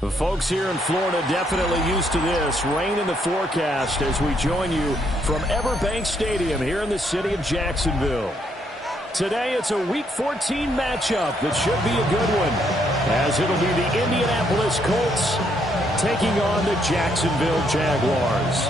The folks here in Florida definitely used to this. Rain in the forecast as we join you from Everbank Stadium here in the city of Jacksonville. Today it's a Week 14 matchup that should be a good one, as it'll be the Indianapolis Colts taking on the Jacksonville Jaguars.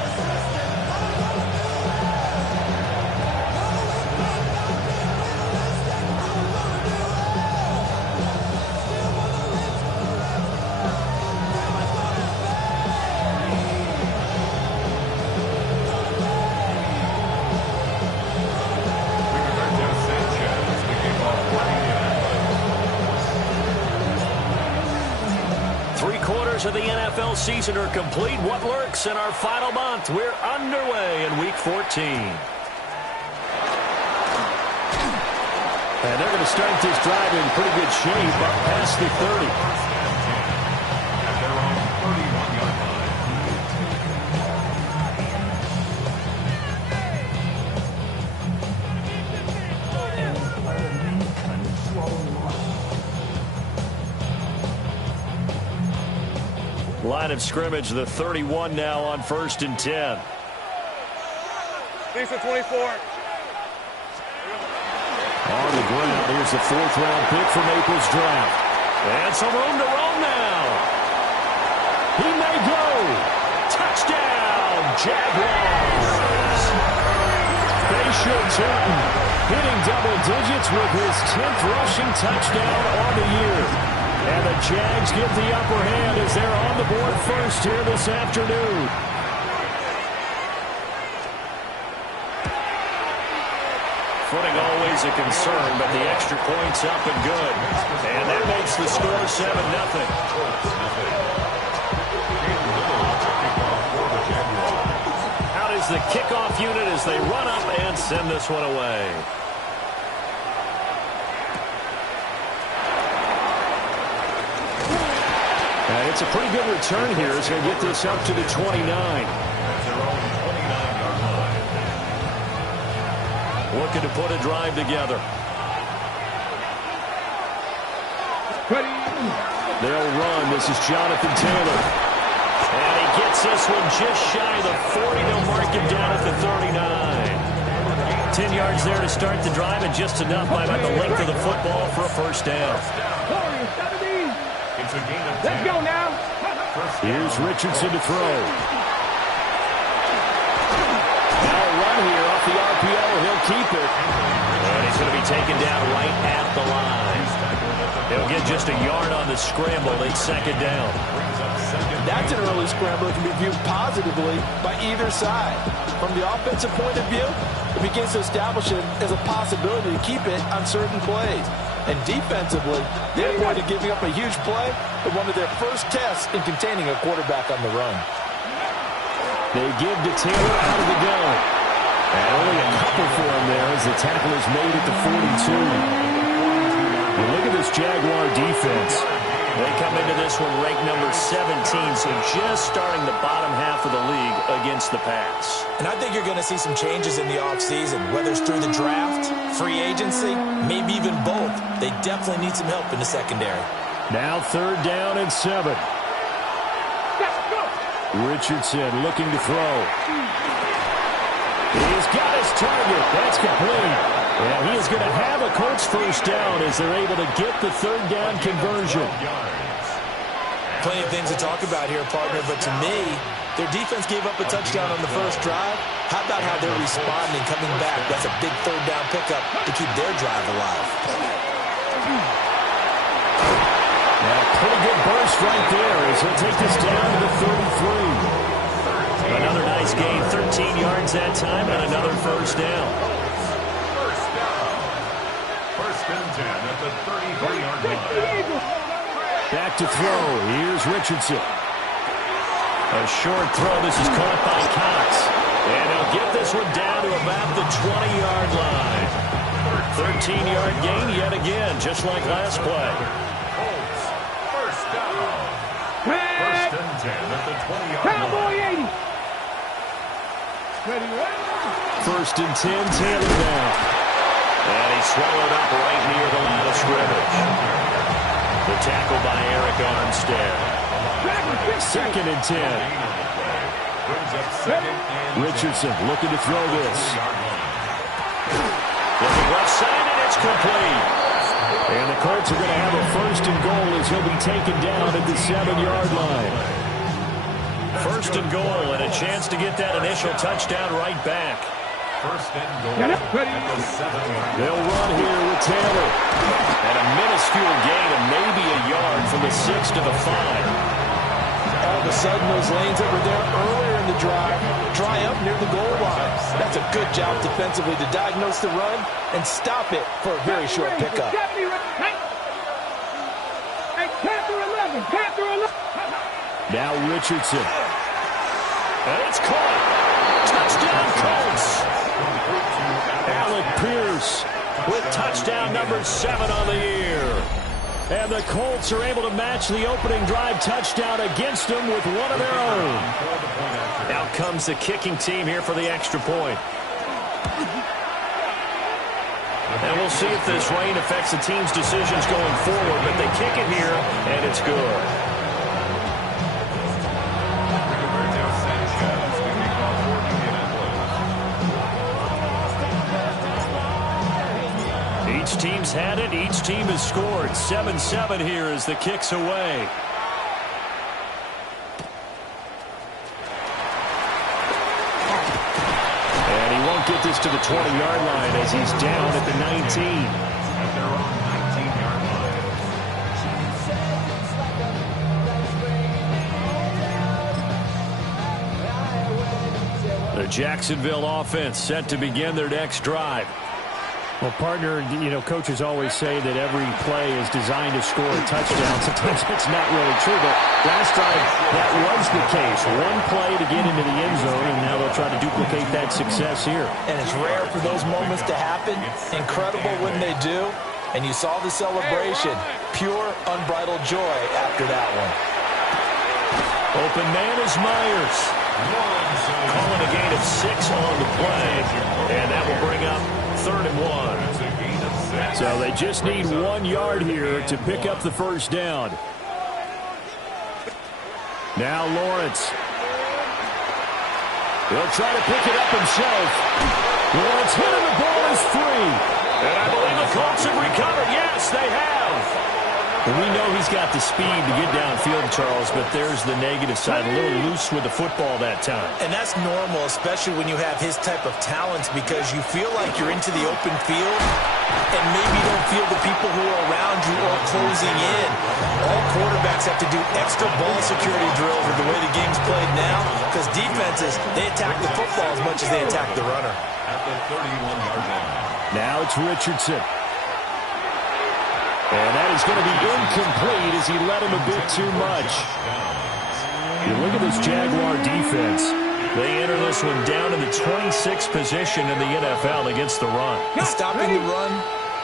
Of the NFL season are complete. What lurks in our final month? We're underway in Week 14. And they're going to start this drive in pretty good shape up past the 30. Line of scrimmage, the 31 now on 1st and 10. These are 24. On the ground, here's the 4th-round pick from April's draft. And some room to roam now. He may go. Touchdown, Jaguars. Facial Turton hitting double digits with his 10th rushing touchdown on the year. And the Jags get the upper hand as they're on the board first here this afternoon. Footing always a concern, but the extra point's up and good. And that makes the score 7-0. Out is the kickoff unit as they run up and send this one away. It's a pretty good return here as they get this up to the 29. Looking to put a drive together. They'll run. This is Jonathan Taylor. And he gets this one just shy of the 40. They'll mark him down at the 39. 10 yards there to start the drive, and just enough by about the length of the football for a first down. Let's go now. Here's Richardson to throw. Now a run here off the RPO. He'll keep it. And he's going to be taken down right at the line. He'll get just a yard on the scramble. It's 2nd down. That's an early scramble that can be viewed positively by either side. From the offensive point of view, it begins to establish it as a possibility to keep it on certain plays. And defensively, they're going to giving up a huge play at one of their first tests in containing a quarterback on the run. They give to Taylor out of the gun. And only a couple for him there as the tackle is made at the 42. And look at this Jaguar defense. They come into this one ranked number 17, so just starting the bottom half of the league against the pass. And I think you're going to see some changes in the offseason, whether it's through the draft, free agency, maybe even both. They definitely need some help in the secondary. Now 3rd down and 7. Richardson looking to throw. He's got his target. That's complete. And he is going to have a Colts first down as they're able to get the 3rd down conversion. Plenty of things to talk about here, partner, but to me, their defense gave up a touchdown on the first drive. How about how they're responding, coming back? That's a big 3rd down pickup to keep their drive alive. Now, pretty good burst right there as he'll take this down to the 33. Another nice gain, 13 yards that time, and another first down. First and 10 at the 33-yard line. Back to throw. Here's Richardson. A short throw. This is caught by Cox. And he'll get this one down to about the 20-yard line. 13-yard gain yet again, just like last play. First down. First and 10 at the 20-yard line. 1st and 10, Taylor now. And he swallowed up right near the line of scrimmage. The tackle by Eric Armstead. Second and 10. Richardson looking to throw this. Looking left side, and it's complete. And the Colts are going to have a first and goal as he'll be taken down at the 7-yard line. First and goal, and a chance to get that initial touchdown right back. First and goal at the 7-yard. They'll run here with Taylor. And a minuscule gain of maybe a yard from the 6 to the 5. All of a sudden, those lanes that were there earlier in the drive dry up near the goal line. That's a good job defensively to diagnose the run and stop it for a very short pickup. Now Richardson. And it's caught. Touchdown Colts. Alec Pierce with touchdown number 7 on the year. And the Colts are able to match the opening drive touchdown against them with one of their own. Out comes the kicking team here for the extra point. And we'll see if this rain affects the team's decisions going forward, but they kick it here, and it's good. Each team's had it. Each team has scored. 7-7 here as the kick's away. And he won't get this to the 20-yard line as he's down at the 19. At their own 19-yard line. The Jacksonville offense set to begin their next drive. Well, partner, you know, coaches always say that every play is designed to score a touchdown. Sometimes it's not really true, but last drive, that was the case. One play to get into the end zone, and now they'll try to duplicate that success here. And it's rare for those moments to happen. Incredible when they do. And you saw the celebration. Pure, unbridled joy after that one. Open man is Myers. Calling a gain of 6 on the play, and that will bring up 3rd and 1. So they just need 1 yard here to pick up the first down. Now Lawrence. He'll try to pick it up himself. Lawrence hitting the ball is free. And I believe the Colts have recovered. Yes, they have. We know he's got the speed to get downfield, Charles, but there's the negative side. A little loose with the football that time. And that's normal, especially when you have his type of talents, because you feel like you're into the open field and maybe you don't feel the people who are around you or closing in. All quarterbacks have to do extra ball security drills with the way the game's played now, because defenses, they attack the football as much as they attack the runner. At the 31-yard line. Now it's Richardson. And that is going to be incomplete as he led him a bit too much. You look at this Jaguar defense. They enter this one down in the 26th position in the NFL against the run. Stopping the run,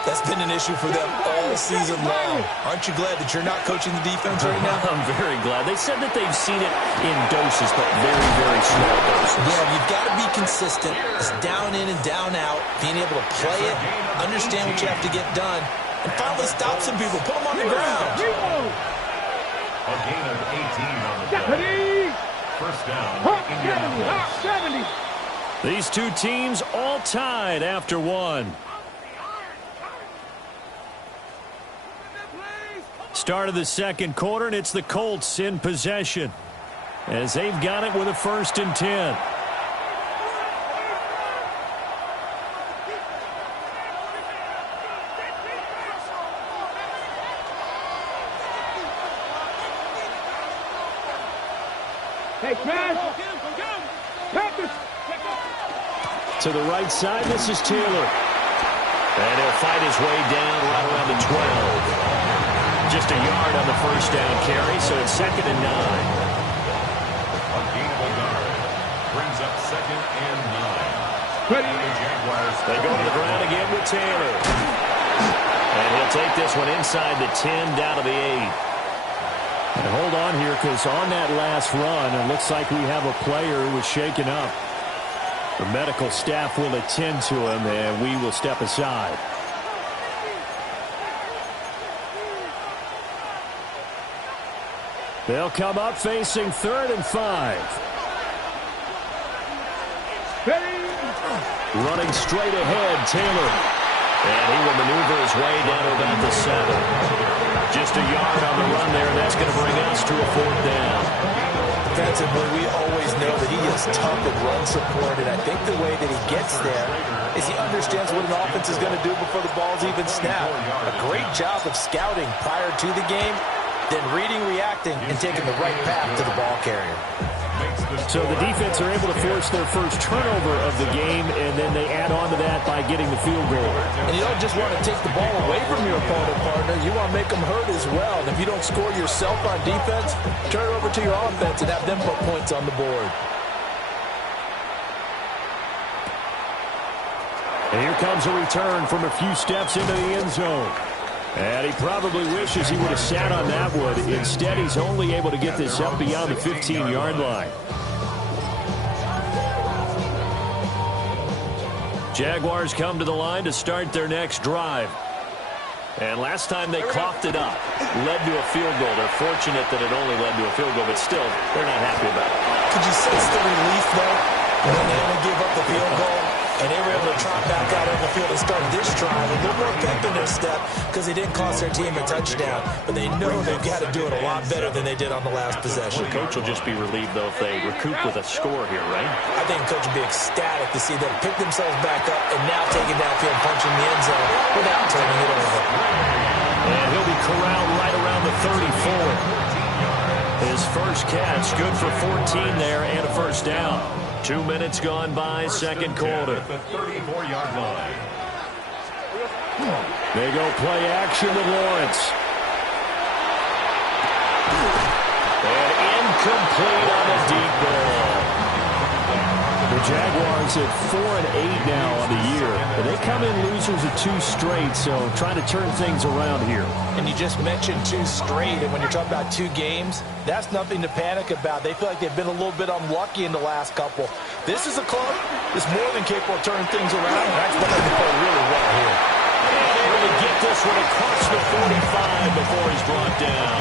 that's been an issue for them all season long. Aren't you glad that you're not coaching the defense right now? I'm very glad. They said that they've seen it in doses, but very, very small doses. Yeah, you've got to be consistent. It's down in and down out. Being able to play it, understand what you have to get done, and finally stop some people. Put them on the ground. A gain of 18 on the play. First down, Indianapolis. These two teams all tied after one. Start of the second quarter, and it's the Colts in possession as they've got it with a 1st and 10. To the right side, this is Taylor. And he'll fight his way down right around the 12. Just a yard on the first down carry, so it's 2nd and 9. A gain of a yard. Brings up 2nd and 9. The Jaguars. They go to the ground again with Taylor. And he'll take this one inside the 10, down to the 8. And hold on here, because on that last run, it looks like we have a player who was shaken up. The medical staff will attend to him, and we will step aside. They'll come up facing 3rd and 5. Running straight ahead, Taylor. And he will maneuver his way down to about the 7. Just a yard on the run there, and that's going to bring us to a 4th down. Defensively, we always know that he is tough at run support, and I think the way that he gets there is he understands what an offense is going to do before the ball's even snapped. A great job of scouting prior to the game, then reading, reacting, and taking the right path to the ball carrier. So the defense are able to force their first turnover of the game, and then they add on to that by getting the field goal. And you don't just want to take the ball away from your opponent, partner. You want to make them hurt as well. And if you don't score yourself on defense, turn it over to your offense and have them put points on the board. And here comes a return from a few steps into the end zone. And he probably wishes he would have sat on that one. Instead, he's only able to get this up beyond the 15-yard line. Jaguars come to the line to start their next drive. And last time they coughed it up, led to a field goal. They're fortunate that it only led to a field goal, but still, they're not happy about it. Could you sense the relief, though, when they only gave up the field goal? And they were able to trot back out on the field and start this drive. A little more pep in their step because they didn't cost their team a touchdown. But they know they've got to do it a lot better than they did on the last possession. The coach will just be relieved, though, if they recoup with a score here, right? I think the coach will be ecstatic to see them pick themselves back up and now take it downfield, punching the end zone without turning it over. And he'll be corralled right around the 34. His first catch, good for 14 there and a first down. 2 minutes gone by, second quarter. At the 34-yard line. They go play action with Lawrence. And incomplete on a deep ball. The Jaguars at 4-8 now on the year. But they come in losers of 2 straight, so trying to turn things around here. And you just mentioned 2 straight, and when you're talking about 2 games, that's nothing to panic about. They feel like they've been a little bit unlucky in the last couple. This is a club that's more than capable of turning things around, and that's what they play really well here. And able to get this one across the 45 before he's brought down.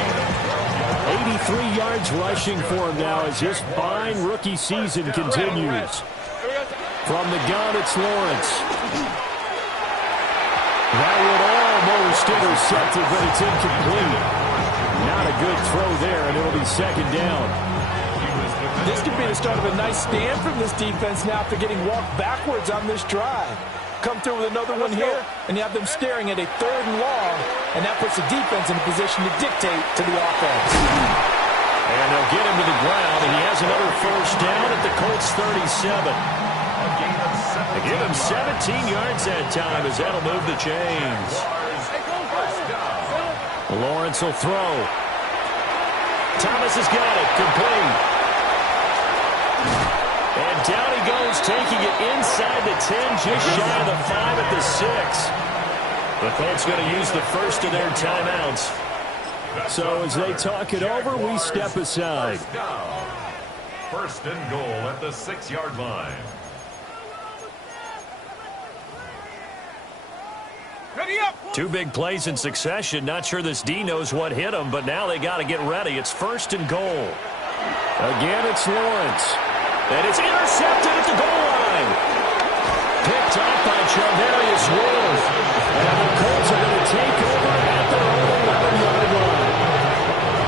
83 yards rushing for him now as his fine rookie season continues. From the gun, it's Lawrence. That would almost intercepted, but it's incomplete. Not a good throw there, and it'll be second down. This could be the start of a nice stand from this defense now after getting walked backwards on this drive. Come through with another one here, and you have them staring at a 3rd and long, and that puts the defense in a position to dictate to the offense. And they'll get him to the ground, and he has another first down at the Colts 37. They give him 17 yards that time as that'll move the chains. Lawrence will throw. Thomas has got it, complete. And down he goes, taking it inside the 10, just shy of the 5 at the 6. The Colts going to use the first of their timeouts. So as they talk it over, we step aside. First and goal at the 6-yard line. Ready up. 2 big plays in succession. Not sure this D knows what hit him, but now they got to get ready. It's first and goal. Again, it's Lawrence. And it's intercepted at the goal line. Picked up by Charvarius Ward. And the Colts are going to take over at their own 11-yard line.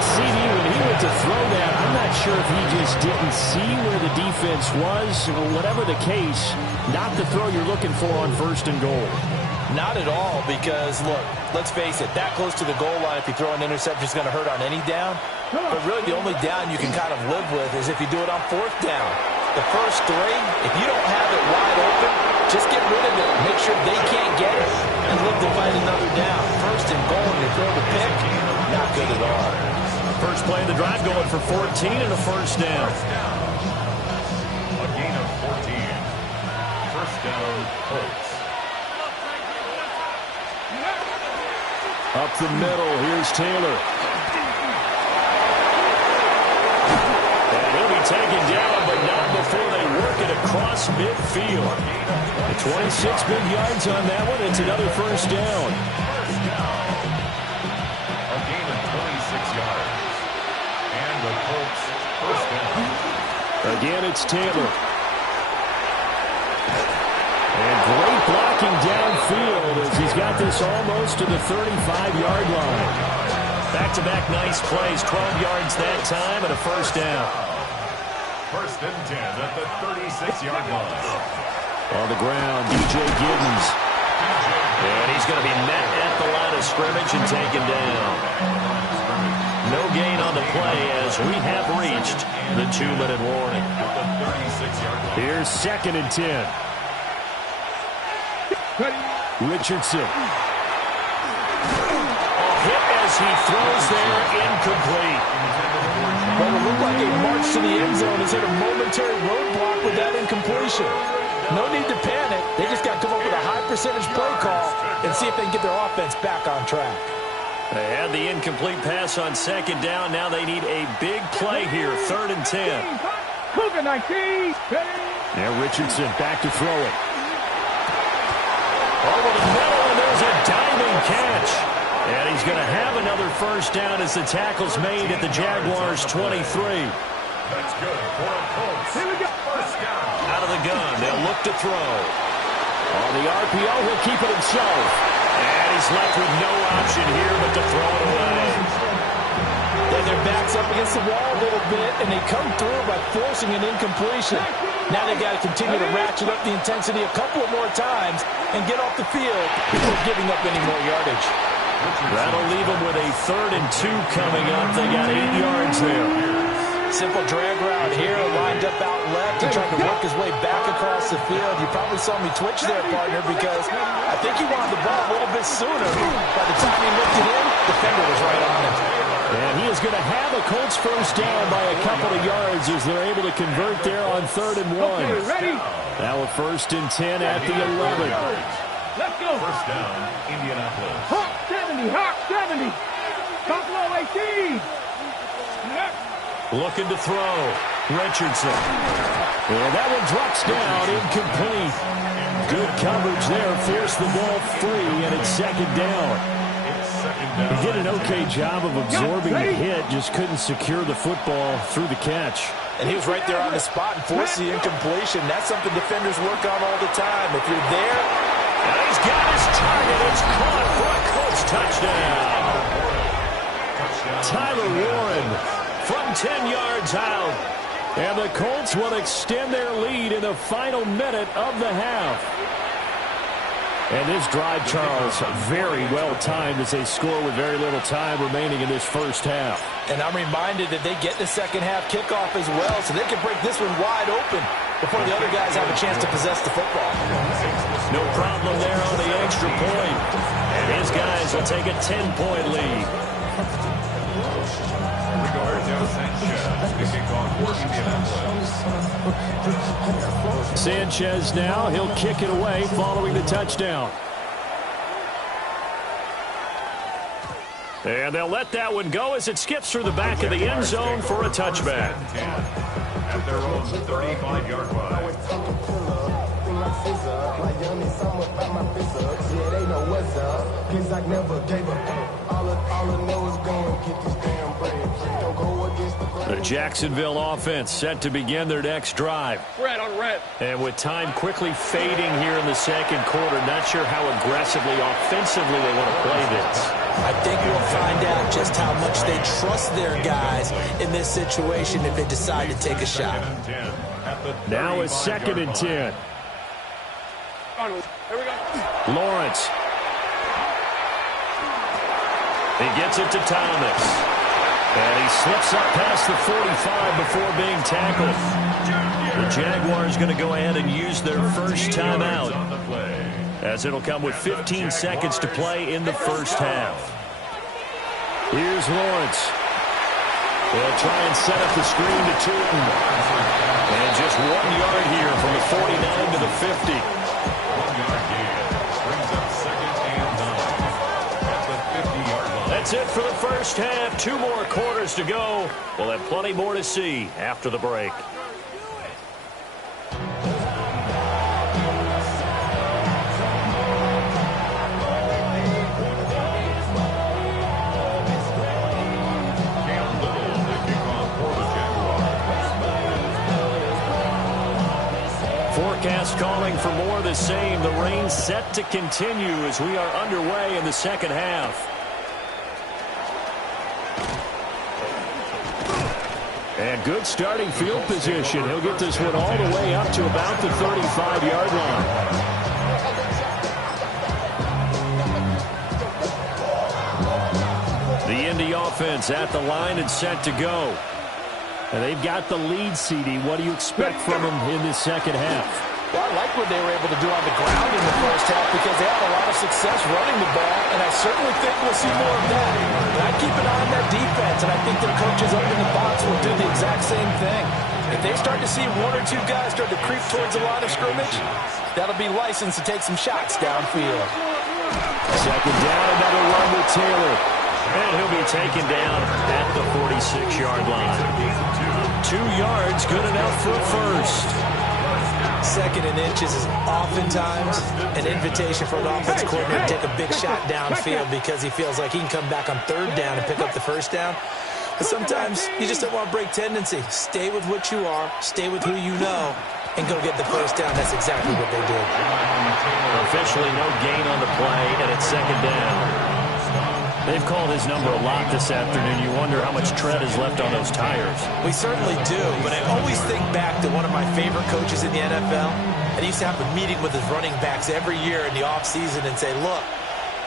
CD, when he went to throw that, I'm not sure if he just didn't see where the defense was. Whatever the case, not the throw you're looking for on first and goal. Not at all, because, look, let's face it, that close to the goal line, if you throw an interception, is going to hurt on any down. But really, the only down you can kind of live with is if you do it on 4th down. The first 3, if you don't have it wide open, just get rid of it. Make sure they can't get it and live to find another down. First and goal, and you throw the pick, not good at all. First play of the drive going for 14 and a first down. A gain of 14. First down, Colts. Up the middle, here's Taylor. And he'll be taken down, but not before they work it across midfield. 26 big yards on that one. It's another first down. A gain of 26 yards. And and it's Taylor. And great blocking downfield as he's got this almost to the 35-yard line. Back-to-back nice plays, 12 yards that time and a first down. First and 10 at the 36-yard line. On the ground, DJ Giddens. And he's going to be met at the line of scrimmage and taken down. No gain on the play as we have reached the 2-minute warning. Here's 2nd and 10. Richardson. Hit as he throws there, incomplete. Well, it looked like a march to the end zone has hit a momentary roadblock with that incompletion. No need to panic. They just got to come up with a high percentage play call and see if they can get their offense back on track. They had the incomplete pass on 2nd down. Now they need a big play here, 3rd and 10. Now Richardson back to throw it. Over the middle, and there's a diving catch. And he's going to have another first down as the tackle's made at the Jaguars' 23. That's good for a Colts. Here we go. First down. Out of the gun, they'll look to throw. On the RPO, he'll keep it himself. And he's left with no option here but to throw it away. Then their back's up against the wall a little bit, and they come through by forcing an incompletion. Now they've got to continue to ratchet up the intensity a couple of more times and get off the field before giving up any more yardage. That'll leave them with a 3rd and 2 coming up. They got 8 yards there. Simple drag route here, lined up out left and trying to work his way back across the field. You probably saw me twitch there, partner, because I think he wanted the ball a little bit sooner. By the time he looked at him, the defender was right on him. And he is going to have a Colts first down by a couple of yards as they're able to convert there on 3rd and 1. Now a 1st and 10 at the 11. Let's go. First down, Indianapolis. Hawk 70, Hawk 70. Buffalo 18. Looking to throw. Richardson. And that one drops down, incomplete. Good coverage there. Forced the ball free, and it's 2nd down. He did an okay job of absorbing the hit, just couldn't secure the football through the catch. And he was right there on the spot and forced the incompletion. That's something defenders work on all the time. If you're there, and he's got his target. It's caught for a Colts touchdown. Tyler Warren from 10 yards out. And the Colts will extend their lead in the final minute of the half. And this drive, Charles, very well timed as they score with very little time remaining in this first half. And I'm reminded that they get the second half kickoff as well, so they can break this one wide open before the other guys have a chance to possess the football. No problem there on the extra point. And his guys will take a 10-point lead. Sanchez now, he'll kick it away following the touchdown. And they'll let that one go as it skips through the back of the end zone for a touchback. At their own 35-yard line. The Jacksonville offense set to begin their next drive. Red on red. And with time quickly fading here in the second quarter, not sure how aggressively, offensively they want to play this. I think we'll find out just how much they trust their guys in this situation if they decide to take a shot. Now it's 2nd and 10. Here we go. Lawrence. He gets it to Thomas. And he slips up past the 45 before being tackled. The Jaguars going to go ahead and use their first timeout, as it'll come with 15 seconds to play in the first half. Here's Lawrence. They'll try and set up the screen to Tootin. And just 1 yard here from the 49 to the 50. 1 yard gain brings up 2nd and 9 at the 50-yard line. That's it for the first half. 2 more quarters to go. We'll have plenty more to see after the break. broadcast calling for more of the same. The rain set to continue as we are underway in the second half. And good starting field position. He'll get this one all the way up to about the 35-yard line. The Indy offense at the line and set to go. And they've got the lead, CD. What do you expect from them in this second half? Well, I like what they were able to do on the ground in the first half because they had a lot of success running the ball, and I certainly think we'll see more of that. But I keep an eye on that defense, and I think their coaches up in the box will do the exact same thing. If they start to see one or two guys start to creep towards the line of scrimmage, that'll be licensed to take some shots downfield. Second down, another run with Taylor. And he'll be taken down at the 46-yard line. 2 yards, good enough for a first. Second and inches is oftentimes an invitation for an offense coordinator to take a big shot downfield because he feels like he can come back on third down and pick up the first down. But sometimes you just don't want to break tendency. Stay with what you are, stay with who you know, and go get the first down. That's exactly what they did. Officially no gain on the play, and it's second down. They've called his number a lot this afternoon. You wonder how much tread is left on those tires. We certainly do, but I always think back to one of my favorite coaches in the NFL. And he used to have a meeting with his running backs every year in the offseason and say, look,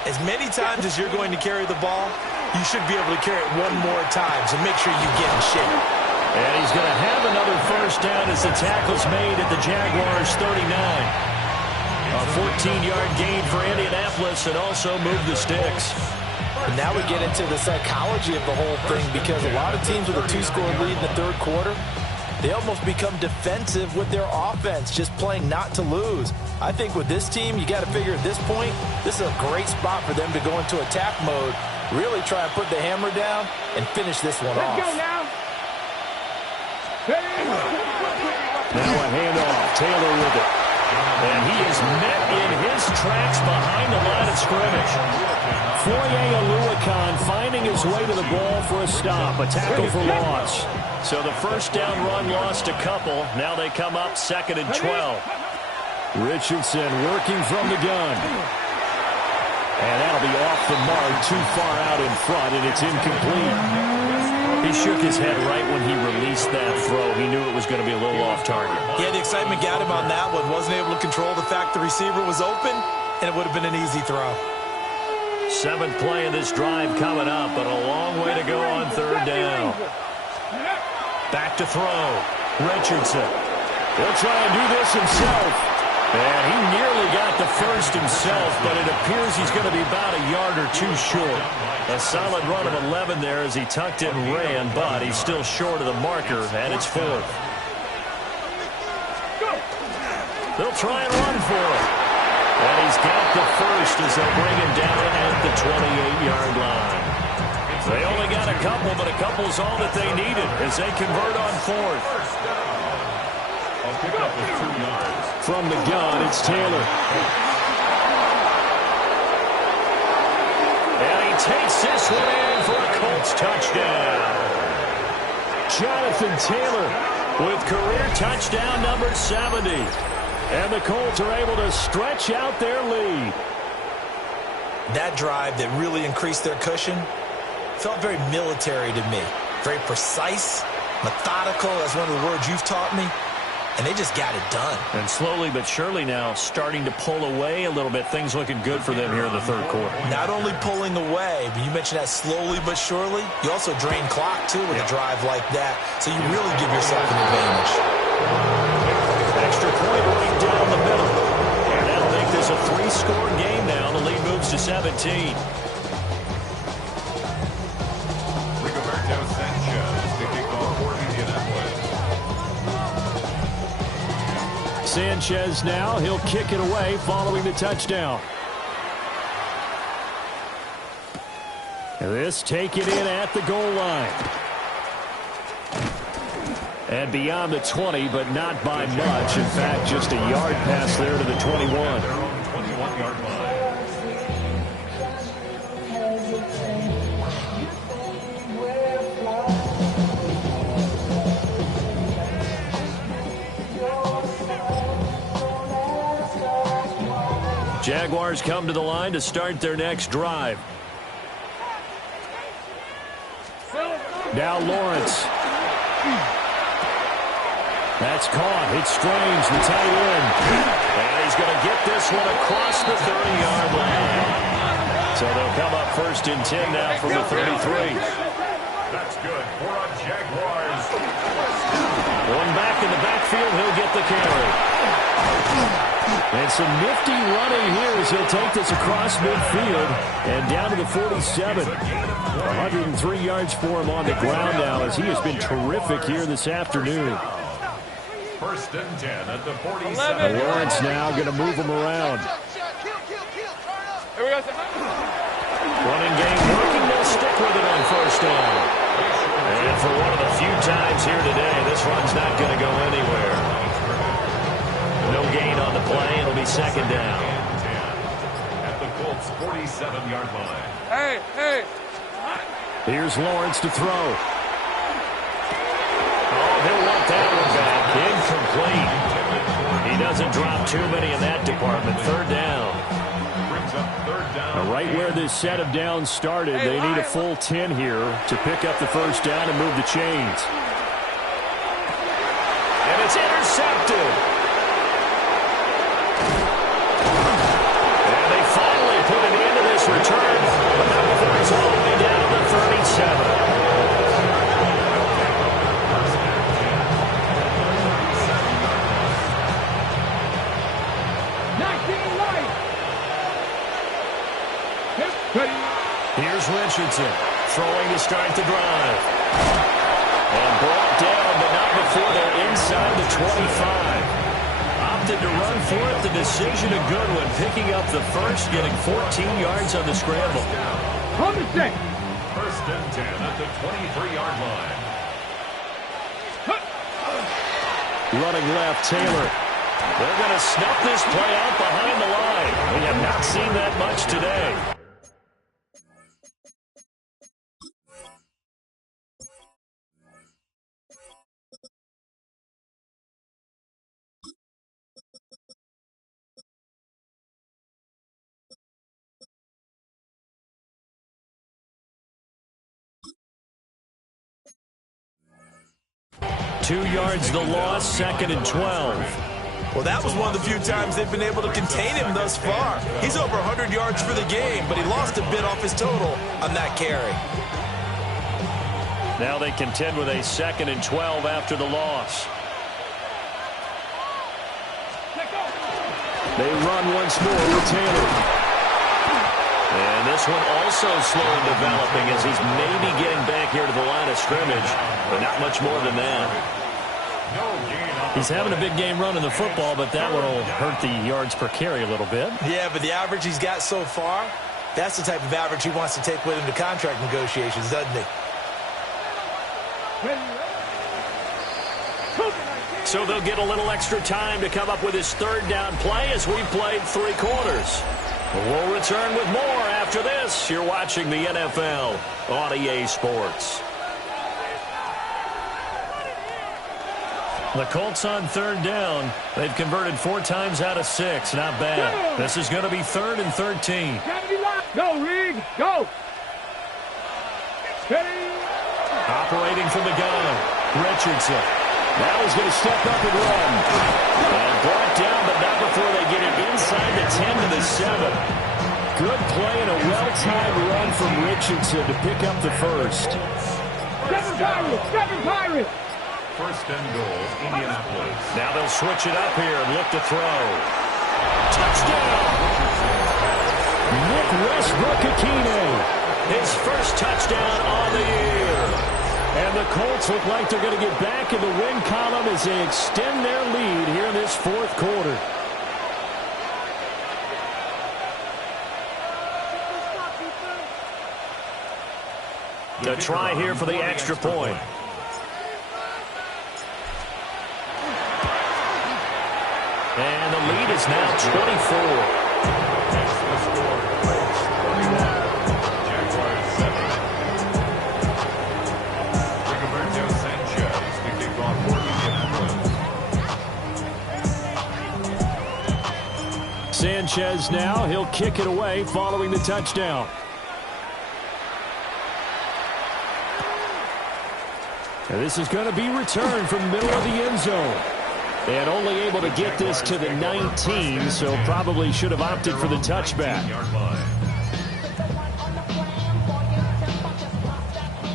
as many times as you're going to carry the ball, you should be able to carry it one more time, so make sure you get in shape. And he's going to have another first down as the tackle's made at the Jaguars' 39. A 14-yard gain for Indianapolis and also move the sticks. And now we get into the psychology of the whole thing because a lot of teams with a 2-score lead in the third quarter, they almost become defensive with their offense, just playing not to lose. I think with this team, you got to figure at this point, this is a great spot for them to go into attack mode, really try and put the hammer down and finish this one off. Let's go now. Now a handoff. Taylor with it. And he is met in his tracks behind the line of scrimmage. Foye Oluokun finding his way to the ball for a stop. A tackle for loss. So the first down run lost a couple. Now they come up 2nd and 12. Richardson working from the gun. And that'll be off the mark, too far out in front, and it's incomplete. He shook his head right when he released that throw. He knew it was going to be a little off target. Yeah, the excitement got him on that one. Wasn't able to control the fact the receiver was open, and it would have been an easy throw. 7th play of this drive coming up, but a long way to go on third down. Back to throw. Richardson. He'll try and do this himself. And he nearly got the first himself, but it appears he's going to be about a yard or two short. A solid run of 11 there as he tucked it and ran, but he's still short of the marker, and it's 4th. They'll try and run for it. And he's got the first as they'll bring him down at the 28-yard line. They only got a couple, but a couple's all that they needed as they convert on 4th. From the gun, it's Taylor. And he takes this one in for a Colts touchdown. Jonathan Taylor with career touchdown number 70. And the Colts are able to stretch out their lead. That drive that really increased their cushion felt very military to me. Very precise, methodical, that's one of the words you've taught me. And they just got it done. And slowly but surely now starting to pull away a little bit. Things looking good for them here in the third quarter. Not only pulling away, but you mentioned that slowly but surely. You also drain clock, too, with a drive like that. So you really give yourself an advantage. Extra point right down the middle. And that'll make this a 3-score game now. The lead moves to 17. Rigoberto Sanchez to kick off for Indianapolis. Sanchez now, he'll kick it away following the touchdown. And this taken in at the goal line. And beyond the 20, but not by much. In fact, just a yard pass there to the 21. They're on the 21-yard line. Jaguars come to the line to start their next drive. Now Lawrence. That's caught. It's Strange, the tight end. And he's going to get this one across the 30-yard line. So they'll come up first and 10 now from the 33. That's good for a Jaguars. One back in the backfield, he'll get the carry. And some nifty running here as he'll take this across midfield and down to the 47. 103 yards for him on the ground now as he has been terrific here this afternoon. First and 10 at the 47. Lawrence now going to move him around. Running game working, they'll stick with it on first down. And for one of the few times here today, this run's not going to go anywhere. No gain on the play. It'll be second down. At the Colts 47-yard line. Hey. Here's Lawrence to throw. Oh, he'll want that one back. Incomplete. He doesn't drop too many in that department. Third down. Brings up third down. Right where this set of downs started, they need a full 10 here to pick up the first down and move the chains. And it's intercepted. And they finally put an end to this return. But not before it's all the way down to the 37. Here's Richardson throwing to start the drive. And brought down, but not before they're inside the 25. Opted to run for it. The decision a good one. Picking up the first, getting 14 yards on the scramble. First and 10 at the 23-yard line. Running left, Taylor. They're going to snuff this play out behind the line. We have not seen that much today. Two yards the loss, second and 12. Well, that was one of the few times they've been able to contain him thus far. He's over 100 yards for the game, but he lost a bit off his total on that carry. Now they contend with a second and 12 after the loss. They run once more with Taylor. And this one also slow in developing as he's maybe getting back here to the line of scrimmage, but not much more than that. He's having a big game running the football, but that one will hurt the yards per carry a little bit. Yeah, but the average he's got so far, that's the type of average he wants to take with him to contract negotiations, doesn't he? So they'll get a little extra time to come up with his third down play as we've played 3 quarters. We'll return with more after this. You're watching the NFL on EA Sports. The Colts on third down. They've converted 4 times out of 6. Not bad. This is going to be 3rd and 13. Go, Reed. Go. Operating from the gun, Richardson. Now he's going to step up and run. And brought down, but not before they get it inside the 10 to the 7. Good play and a well-timed run from Richardson to pick up the first. Seven Pirates. First and goal, Indianapolis. Now they'll switch it up here and look to throw. Touchdown! Nick Westbrook-Ikhine. His first touchdown on the year. And the Colts look like they're going to get back in the win column as they extend their lead here in this 4th quarter. To try here for the extra point. And the lead is now 24. Sanchez now. He'll kick it away following the touchdown. And this is going to be returned from the middle of the end zone. And only able to get this to the 19, so probably should have opted for the touchback.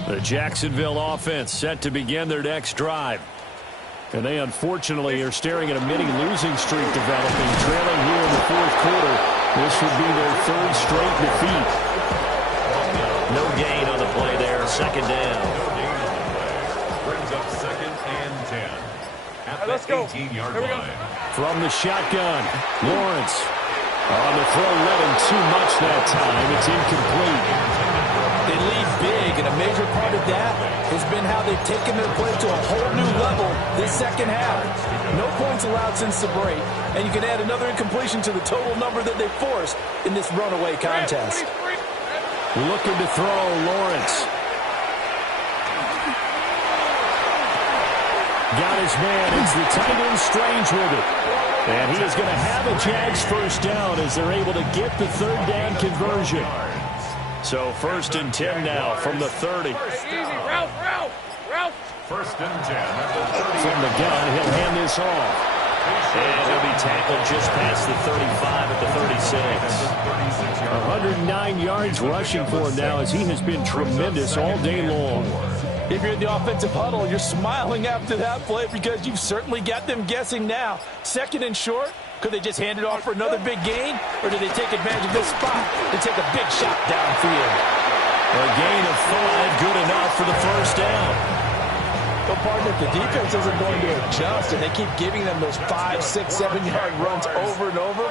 The Jacksonville offense set to begin their next drive. And they unfortunately are staring at a mini losing streak developing, trailing here in the fourth quarter. This would be their third straight defeat. No gain on the play there, second down. Brings up second and 10. At Let's go. 18-yard Here we go. line. From the shotgun, Lawrence. On the throw, let him too much that time. It's incomplete. They lead big, and a major part of that has been how they've taken their play to a whole new level this second half. No points allowed since the break, and you can add another incompletion to the total number that they forced in this runaway contest. Looking to throw, Lawrence. Got his man. It's the tight end Strange with it. And he is going to have a Jags first down as they're able to get the third down conversion. So first and 10 now from the 30. Easy, Ralph. First and 10 at the 30. From the gun, he'll hand this off. And he'll be tackled just past the 35 at the 36. 109 yards rushing for him now as he has been tremendous all day long. If you're in the offensive huddle, you're smiling after that play because you've certainly got them guessing now. Second and short, could they just hand it off for another big gain? Or did they take advantage of this spot to take a big shot downfield? A gain of 5, good enough for the first down. Well, partner, if the defense isn't going to adjust and they keep giving them those 5, 6, 7-yard runs over and over,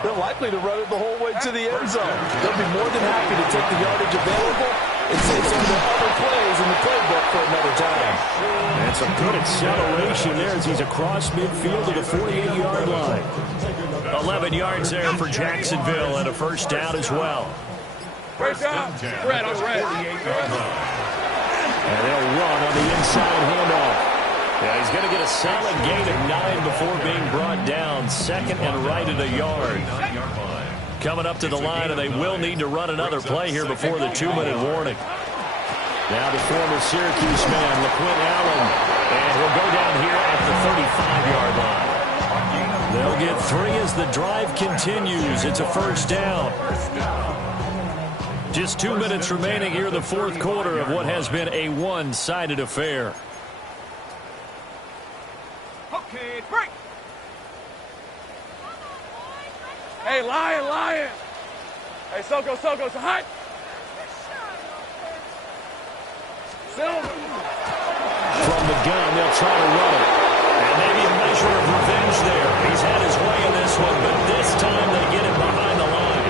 they're likely to run it the whole way to the end zone. They'll be more than happy to take the yardage available and save some of their other plays in the playbook for another time. And some good acceleration there as he's across midfield to the 48-yard line. 11 yards there for Jacksonville and a first down as well. Great job. Red on red. And they'll run on the inside handoff. Yeah, he's going to get a solid gain of 9 before being brought down. Second and right at a yard. Coming up to the line, and they will need to run another play here before the 2-minute warning. Now the former Syracuse man, LaQuint Allen, and he'll go down here at the 35-yard line. They'll get 3 as the drive continues. It's a first down. Just 2 minutes remaining here in the fourth quarter of what has been a one-sided affair. Okay, break. Hey, Lion. Hey, Soko, so hot. Silver. From the gun, they'll try to run it. And maybe a measure of revenge there. He's had his way in this one, but this time they get him behind the line.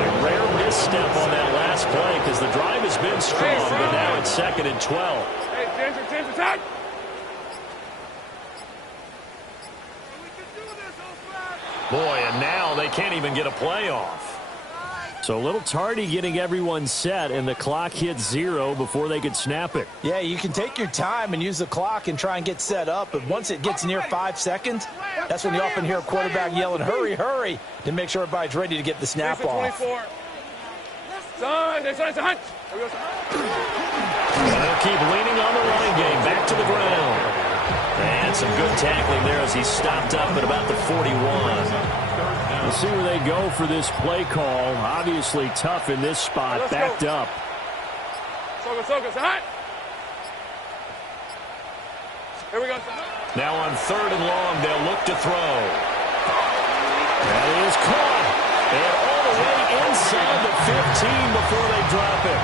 A rare misstep on that last play because the drive has been strong, but now it's second and 12. Hey, Ginger, tight. Boy, and now they can't even get a play off. So a little tardy getting everyone set, and the clock hits 0 before they could snap it. Yeah, you can take your time and use the clock and try and get set up, but once it gets near 5 seconds, that's when you often hear a quarterback yelling, hurry, hurry, to make sure everybody's ready to get the snap off. Son, hunt. And they'll keep leaning on the running game, back to the ground. And some good tackling there as he stopped up at about the 41. We'll see where they go for this play call. Obviously tough in this spot, backed up. Soko, hot. Here we go. Now on 3rd and long, they'll look to throw. That is caught. And all the way inside the 15 before they drop it.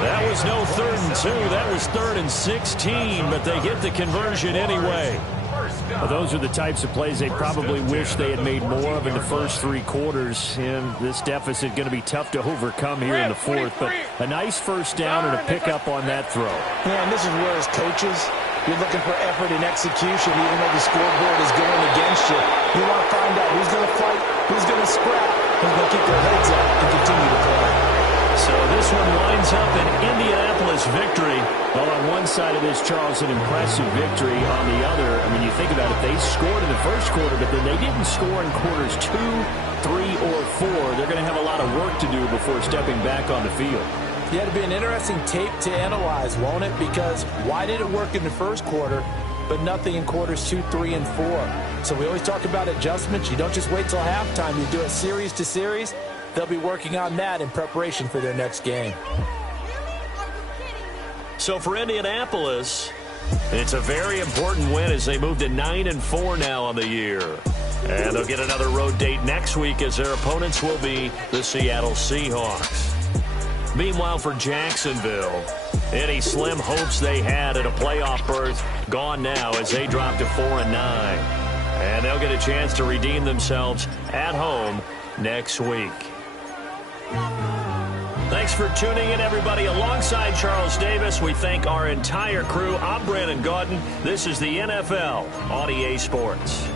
That was no 3rd and 2. That was 3rd and 16, but they get the conversion anyway. Well, those are the types of plays they probably wish they had made more of in the first 3 quarters. And this deficit going to be tough to overcome here in the fourth. But a nice first down and a pickup on that throw. Yeah, and this is where as coaches, you're looking for effort and execution, even though the scoreboard is going against you. You want to find out who's going to fight, who's going to scrap, who's going to keep their heads up and continue to play. So this one winds up an Indianapolis victory. Well, on one side of this, Charles, an impressive victory. On the other, I mean, you think about it, they scored in the first quarter, but then they didn't score in quarters 2 3 or 4, they're going to have a lot of work to do before stepping back on the field. Yeah, it'll be an interesting tape to analyze, won't it? Because why did it work in the first quarter, but nothing in quarters 2, 3, and 4? So we always talk about adjustments. You don't just wait till halftime. You do it series to series. They'll be working on that in preparation for their next game. So for Indianapolis, it's a very important win as they move to 9-4 now on the year. And they'll get another road date next week as their opponents will be the Seattle Seahawks. Meanwhile, for Jacksonville, any slim hopes they had at a playoff berth gone now as they drop to 4-9. And they'll get a chance to redeem themselves at home next week. Thanks for tuning in, everybody. Alongside Charles Davis, we thank our entire crew. I'm Brandon Gaudin. This is the NFL on EA Sports.